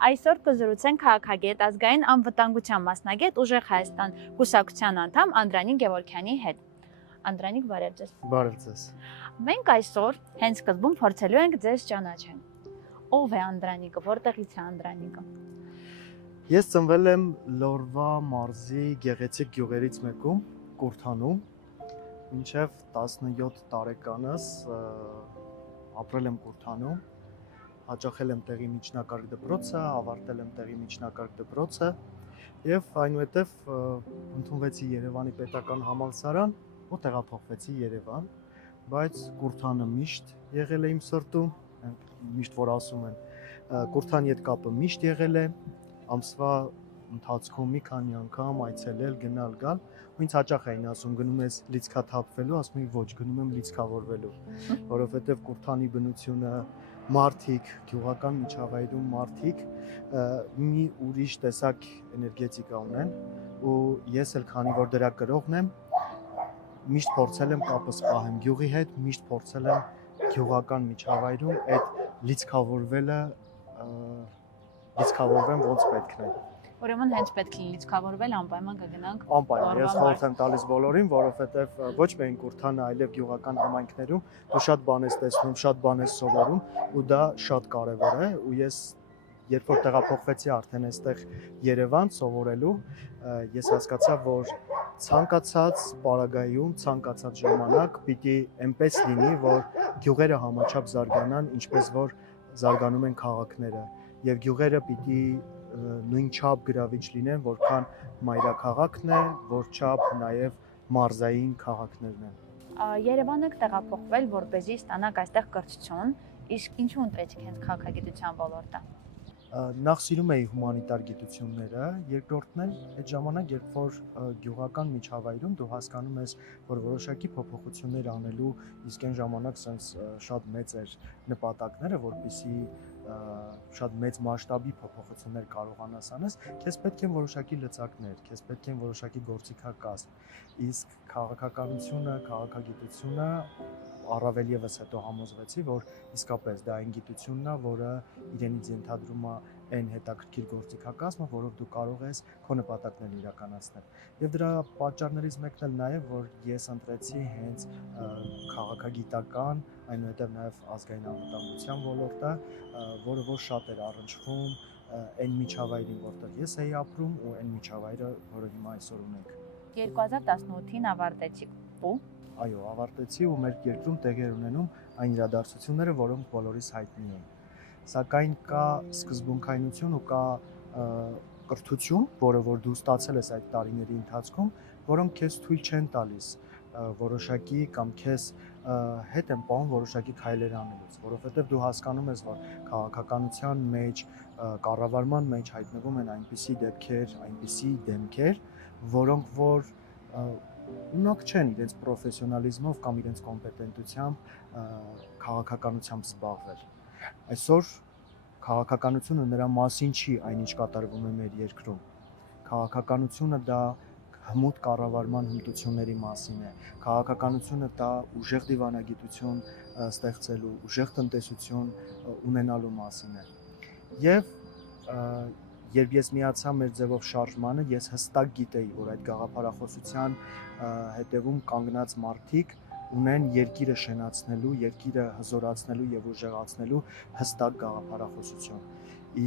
Այսօր կզրուցենք քաղաքագետ, ազգային անվտանգության մասնագետ Ուժեղ Հայաստան կուսակցության անդամ Անդրանիկ Գևորգյանի հետ։ Անդրանիկ, բարև ձեզ։ Բարև ձեզ։ Մենք այսօր հենց սկզբում փորձելու ենք ձեզ ճանաչել։ Ով է Անդրանիկը, որտեղից է Անդրանիկը։ Ես ծնվել եմ Լորվա մարզի գեղեցիկ գյուղերից մեկում, Կուրթանում, մինչև 17 տարեկանս ապրել եմ Կուրթանում, հաճախել եմ տեղի միջնակարգ դպրոցը, ավարտել եմ տեղի միջնակարգ դպրոցը եւ այնուհետեւ ընդունվեցի Երևանի պետական համալսարան ու տեղափոխվեցի Երևան, բայց Կուրթանը միշտ եղել է իմ սրտում, միշտ որ ասում են, Կուրթանի հետ կապը միշտ եղել է, ամսվա ընթացքում մի քանի անգամ այցելել, գնալ, գալ, ու ինձ հաճախ էին ասում գնում ես լիցքաթափվելու, ասում եմ ոչ, գնում եմ լիցքավորվելու, որովհետեւ Կուրթանի բնությունը մարդիկ, գյուղական միջավայրում մարդիկ մի ուրիշ տեսակ էներգետիկա ունեն ու ես էլ քանի որ դրա կրողն եմ միշտ փորձել եմ կապս պահեմ գյուղի հետ, միշտ փորձել եմ գյուղական միջավայրում այդ լիցքավորվեմ ոնց պետք է։ Ուրեմն հենց պետք է լիցքավորվել, անպայման կգնանք։ Անպայման, ես խորհուրդ եմ տալիս բոլորին, որովհետև ոչ միայն Կուրթանը, այլև գյուղական համայնքներում դու շատ բան ես տեսնում, շատ բան ես սովորում ու դա շատ կարևոր է ու ես երբ որ տեղափոխվեցի արդեն այստեղ Երևան սովորելու, ես հասկացա, որ ցանկացած պարագայում, ցանկացած ժամանակ պիտի այնպես լինի, որ գյուղերը համաչափ զարգանան, ինչպես որ զարգանում են քաղաքները եւ գյուղերը պիտի նույնչափ գրավիչ լինեն, որքան մայրաքաղաքն է, որչափ նաև մարզային քաղաքներն են։ Երևանը տեղափոխվել, որպեսզի ստանաք այստեղ կրթություն, իսկ ինչու ընտրեցիք հենց քաղաքագիտության ոլորտը։ Նախ սիրում էի հումանիտար գիտությունները, երկրորդն էլ այդ ժամանակ, երբ որ գյուղական միջավայրում դու հասկանում ես, որ որոշակի փոփոխություններ անելու իսկ այն ժամանակ sense շատ մեծ էր նպատակները, որպեսզի շատ մեծ մասշտաբի փոփոխություններ կարողանաս անես, քեզ պետք են որոշակի լծակներ, քեզ պետք են որոշակի գործիքակազմ, իսկ քաղաքականությունը, քաղաքագիտությունը առավել եւս հետո համոզվեցի, որ իսկապես դա այն գիտությունն է, որը իրենից ենթադրում է այն հետաքրքիր գործիքակազմը, որով դու կարող ես քո նպատակներն իրականացնել։ Եվ դրա պատճառներից մեկն էլ նաեւ, որ ես ընտրեցի հենց քաղաքագիտական, այնուհետև նաեւ ազգային անվտանգության ոլորտը, որը որ շատ էր առնչվում այն միջավայրին, որտեղ ես էի ապրում ու այն միջավայրը, որը հիմա այսօր ունենք։ 2018-ին ավարտեցիք ու Այո, ավարտեցի ու մեր երկրում տեղի էր ունենում այն իրադարձությունները, որոնք բոլորիս հայտնի են։ Սակայն կա սկզբունքայնություն ու կա կրթություն, որը որ դու ստացել ես այդ տարիների ընթացքում, որոնք քեզ թույլ չեն տալիս որոշակի կամ քեզ հետ են պահում որոշակի քայլեր անելուց, որովհետև դու հասկանում ես, որ քաղաքականության մեջ, կառավարման մեջ հայտնվում են այնպիսի դեպքեր, այնպիսի դեմքեր, որոնք որ ունակ չեն իրենց պրոֆեսիոնալիզմով կամ իրենց կոմպետենտությամբ քաղաքականությամբ զբաղվել։ Այսօր քաղաքականությունը նրա մասին չի այնինչ կատարվում է մեր երկրում։ Քաղաքականությունը դա հմուտ կառավարման հմտությունների մասին է։ Քաղաքականությունը դա ուժեղ դիվանագիտություն ստեղծելու, ուժեղ տնտեսություն ունենալու մասին է։ Եվ երբ ես միացա մեր ձևով շարժմանը, ես հստակ գիտեի, որ այդ գաղափարախոսության հետևում կանգնած մարդիկ ունեն երկիրը շենացնելու, երկիրը հզորացնելու եւ ուժեղացնելու հստակ գաղափարախոսություն։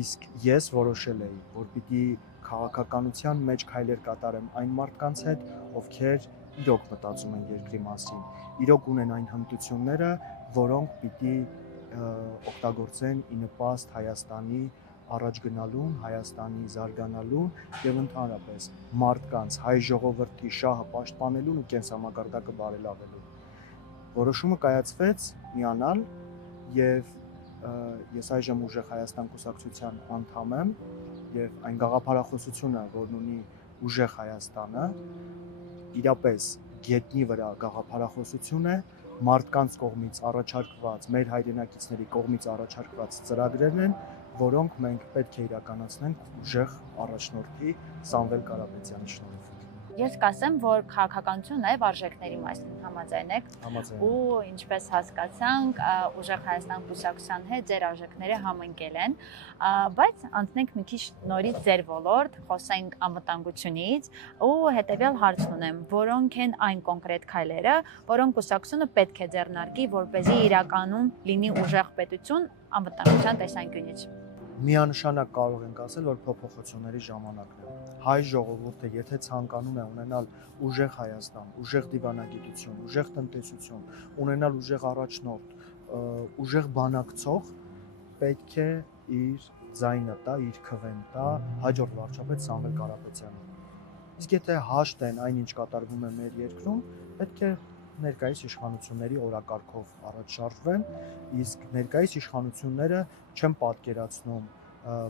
Իսկ ես որոշել էի, որ պիտի քաղաքականության մեջ քայլեր կատարեմ այն մարդկանց հետ, ովքեր իրոք մտածում են երկրի մասին, իրոք ունեն այն հմտությունները, որոնք պիտի օգտագործեն ի նպաստ Հայաստանի առաջ գնալուն, Հայաստանի զարգանալուն եւ ընդհանրապես մարդկանց, հայ ժողովրդի շահը պաշտպանելուն ու կենսամակարդակը բարելավելուն։ Որոշումը կայացվեց միանալ եւ ես այժմ Ուժեղ Հայաստան կուսակցության անդամ եմ եւ այն գաղափարախոսությունը, որն ունի Ուժեղ Հայաստանը, իրապես գետնի վրա գաղափարախոսություն է, մարդկանց կողմից առաջարկված, մեր հայրենակիցների կողմից առաջարկված ծրագրերն են, որոնք մենք պետք է իրականացնենք ուժեղ առաջնորդի Սամվել Կարապետյանի շնորհիվ։ Ես կասեմ, որ քաղաքականություն նաև արժեքների մասին համաձայն եք։ Համաձայն։ Ու ինչպես հասկացանք, ուժեղ Հայաստան կուսակցության հետ ձեր արժեքները համընկել են, բայց անցնենք մի քիչ նորից ձեր ոլորտ, խոսենք անվտանգությունից ու հետեւյալ հարցն ունեմ, որոնք են այն կոնկրետ քայլերը, որոնք կուսակցությունը պետք է ձեռնարկի, որպեսզի իրականում լինի ուժեղ պետություն անվտանգության տեսանկյունից։ Միանշանակ կարող ենք ասել, որ փոփոխությունների ժամանակն է։ Հայ ժողովուրդը, եթե ցանկանում է ունենալ ուժեղ Հայաստան, ուժեղ դիվանագիտություն, ուժեղ տնտեսություն, ունենալ ուժեղ առաջնորդ, ուժեղ բանակցող, պետք է իր ձայնը տա, իր քվեն տա հաջորդ վարչապետ Սամվել Կարապետյանին։ Իսկ եթե հաշտ են այն, ինչ կատարվում է մեր երկրում, պետք է ներկայիս իշխանությունների օրակարգով առաջ շարժվեն, իսկ ներկայիս իշխանությունները չեն պատկերացնում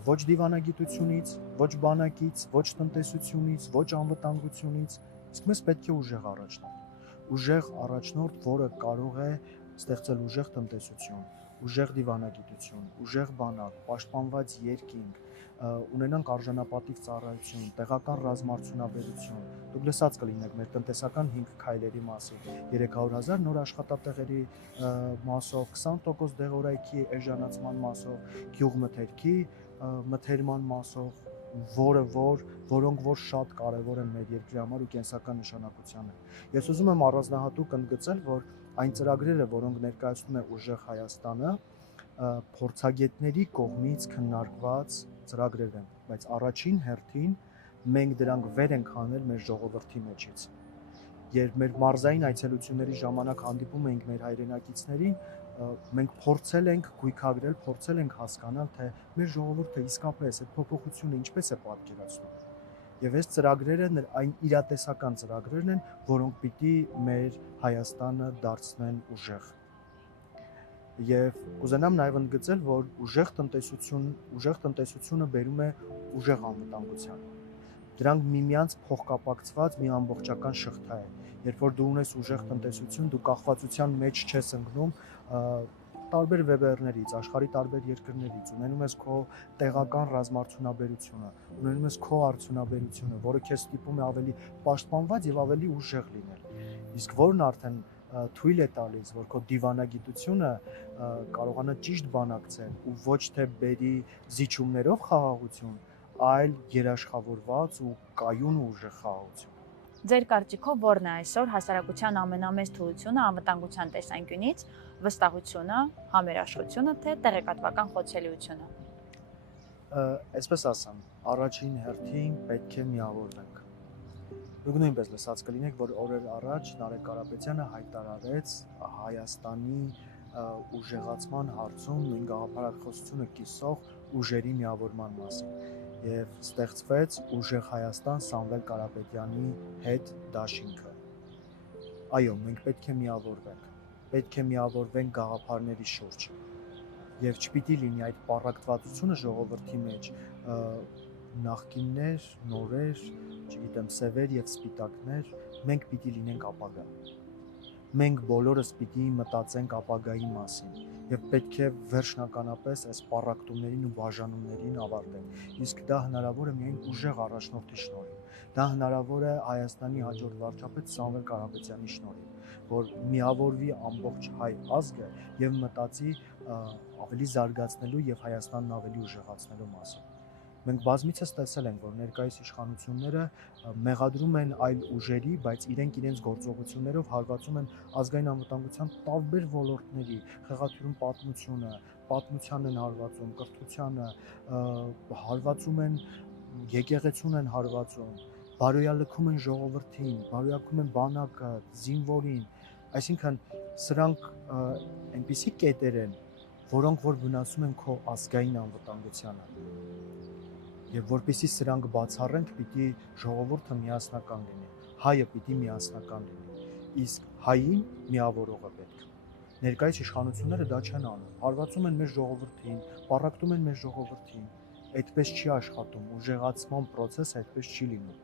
ոչ դիվանագիտությունից, ոչ բանակից, ոչ տնտեսությունից, ոչ անվտանգությունից, իսկ մեզ պետք է ուժեղ առաջնորդ, որը կարող է ստեղծել ուժեղ տնտեսություն, ուժեղ դիվանագիտություն, ուժեղ բանակ, պաշտպանված երկինք, ունենանք արժանապատիվ ծառայություն, տեղական ռազմարդյունաբերություն։ Դուք լսած կլինեք մեր տնտեսական 5 քայլերի մասին, 300,000 նոր աշխատատեղերի մասով, 20% դեղորայքի էժանացման մասով, գյուղմթերքի մթերման մասով, որոնք շատ կարևոր են մեր երկրի համար ու կենսական նշանակության են։ Ես ուզում եմ առանձնահատուկ ընդգծել, որ այն ծրագրերը, որոնք ներկայացնում է ուժեղ Հայաստանը, փորձագետների կողմից քննարկված ծրագրեր են, բայց առաջին հերթին մենք դրանք վեր ենք հանել մեր ժողովրդի մեջից։ Երբ մեր մարզային այցելությունների ժամանակ հանդիպում էինք մեր հայրենակիցներին, մենք փորձել ենք գույքագրել, փորձել ենք հասկանալ, թե մեր ժողովուրդը իսկապես այդ փոփոխությունը ինչպես է պատկերացնում։ Եվ այս ծրագրերը այն իրատեսական ծրագրերն են, որոնք պիտի մեր Հայաստանը դարձնեն ուժեղ։ Եվ կուզենամ նաև ընդգծել, որ ուժեղ տնտեսությունը բերում է ուժեղ անվտանգության։ Դրանք միմյանց փոխկապակցված մի ամբողջական շղթա է։ Երբ որ դու ունես ուժեղ տնտեսություն, դու կախվածության մեջ չես ընկնում տարբեր վեբերներից, աշխարհի տարբեր երկրներից, ունենում ես քո տեղական ռազմարդյունաբերությունը, ունենում ես քո արդյունաբերությունը, որը քեզ ստիպում է ավելի պաշտպանված եւ ավելի ուժեղ լինել։ Իսկ որն արդեն թույլ է տալիս, որ քո դիվանագիտությունը կարողանա ճիշտ բանակցել ու ոչ թե բերի զիջումներով խաղաղություն, այլ երաշխավորված ու կայուն ու ուժեղ խաղաղություն։ Ձեր կարծիքով ո՞րն է այսօր հասարակության ամենամեծ թուլությունը անվտանգության տեսանկյունից, վստահությունը, համերաշխությունը, թե տեղեկատվական խոցելիությունը։ Այսպես ասեմ, առաջին հերթին պետք է միավորվենք։ Դուք նույնպես լսած կլինեք, որ օրեր առաջ Նարեկ Կարապետյանը հայտարարեց Հայաստանի ուժեղացման հարցում նույն գաղափարախոսությունը կիսող ուժերի միավորման մասին եւ ստեղծվեց Ուժեղ Հայաստան Սամվել Կարապետյանի հետ դաշինքը։ Այո, մենք պետք է միավորվենք։ Պետք է միավորվենք գաղափարների շուրջ։ Եվ չպիտի լինի այդ պառակտվածությունը ժողովրդի մեջ նախկիններ, նորեր, չգիտեմ, սևեր եւ սպիտակներ, մենք պիտի լինենք ապագա։ Մենք բոլորս պիտի մտածենք ապագայի մասին եւ պետք է վերջնականապես այս պառակտումներին ու բաժանումներին ավարտենք։ Իսկ դա հնարավոր է միայն ուժեղ առաջնորդի շնորհիվ։ Դա հնարավոր է Հայաստանի հաջորդ վարչապետ Սամվել Կարապետյանի շնորհիվ, որ միավորվի ամբողջ հայ ազգը եւ մտածի ավելի զարգացնելու եւ Հայաստանն ավելի ուժեղացնելու մասին։ Մենք բազմիցս տեսել ենք, որ ներկայիս իշխանությունները մեղադրում են այլ ուժերի, բայց իրենց գործողություններով հարվածում են ազգային անվտանգության տարբեր ոլորտների, խեղաթյուրում պատմությանն են հարվածում, կրթությանը, հարվածում են եկեղեցուն են հարվածում, բարոյալքում են ժողովրդին, բարոյալքում են բանակը, զինվորին, այսինքն սրանք այնպիսի կետեր են, որոնք որ վնասում են քո ազգային անվտանգությանը։ Եվ որպեսզի սրանք բացառենք, պիտի ժողովուրդը միասնական լինի, հայը պիտի միասնական լինի, իսկ հային միավորողը պետք։ Ներկայիս իշխանությունները դա չեն անում, հարվածում են մեր ժողովրդին, պառակտում են մեր ժողովրդին, այդպես չի աշխատում, ուժեղացման process-ը այդպես չի լինում։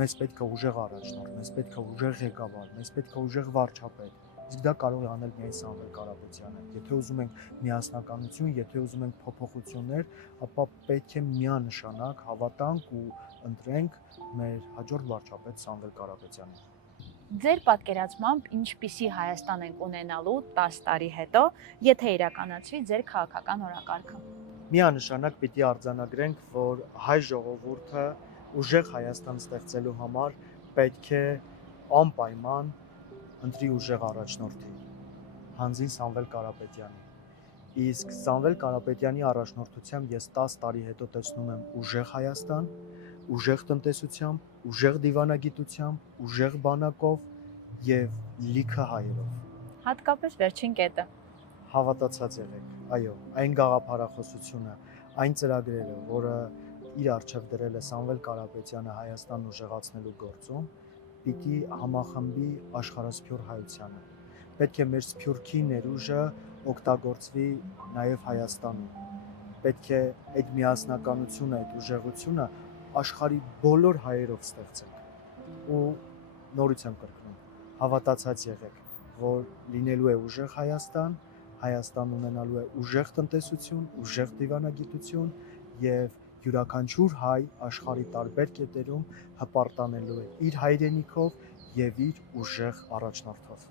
Մեզ պետք է ուժեղ առաջնորդ, մեզ պետք է ուժեղ ղեկավար, մեզ պետք է ուժեղ վարչապետ, Իսկ դա կարող է անել միայն Սամվել Կարապետյանը։ Եթե ուզում ենք միասնականություն, եթե ուզում ենք փոփոխություններ, ապա պետք է միանշանակ հավատանք ու ընտրենք մեր հաջորդ վարչապետ Սամվել Կարապետյանին։ Ձեր պատկերացմամբ ինչպիսի Հայաստան ենք ունենալու 10 տարի հետո, եթե իրականացվի ձեր քաղաքական օրակարգը։ Միանշանակ պիտի արձանագրենք, որ հայ ժողովուրդը ուժեղ Հայաստան ստեղծելու համար պետք է անպայման ընտրի ուժեղ առաջնորդի, հանձին Սամվել Կարապետյանի։ Իսկ Սամվել Կարապետյանի առաջնորդությամբ ես 10 տարի հետո տեսնում եմ ուժեղ Հայաստան, ուժեղ տնտեսությամբ, ուժեղ դիվանագիտությամբ, ուժեղ բանակով եւ լիքը հայերով։ Հատկապես վերջին կետը։ Հավատացած եղեք, այո, այն գաղափարախոսությունը, այն ծրագրերը, որը իր առջև դրել է Սամվել Կարապետյանը Հայաստանն ուժեղացնելու գործում, պիտի համախմբի աշխարհասփյուռ հայությանը։ Պետք է մեր սփյուռքի ներուժը օգտագործվի նաև Հայաստանում։ Պետք է այդ միասնականությունը, այդ ուժեղությունը աշխարհի բոլոր հայերով ստեղծենք։ Ու նորից եմ կրկնում, հավատացած եղեք, որ լինելու է ուժեղ Հայաստան, Հայաստան ունենալու է ուժեղ տնտեսություն, ուժեղ դիվանագիտություն եւ յուրաքանչյուր հայ աշխարհի տարբեր կետերում հպարտանելու է իր հայրենիքով եւ իր ուժեղ առաջնորդով։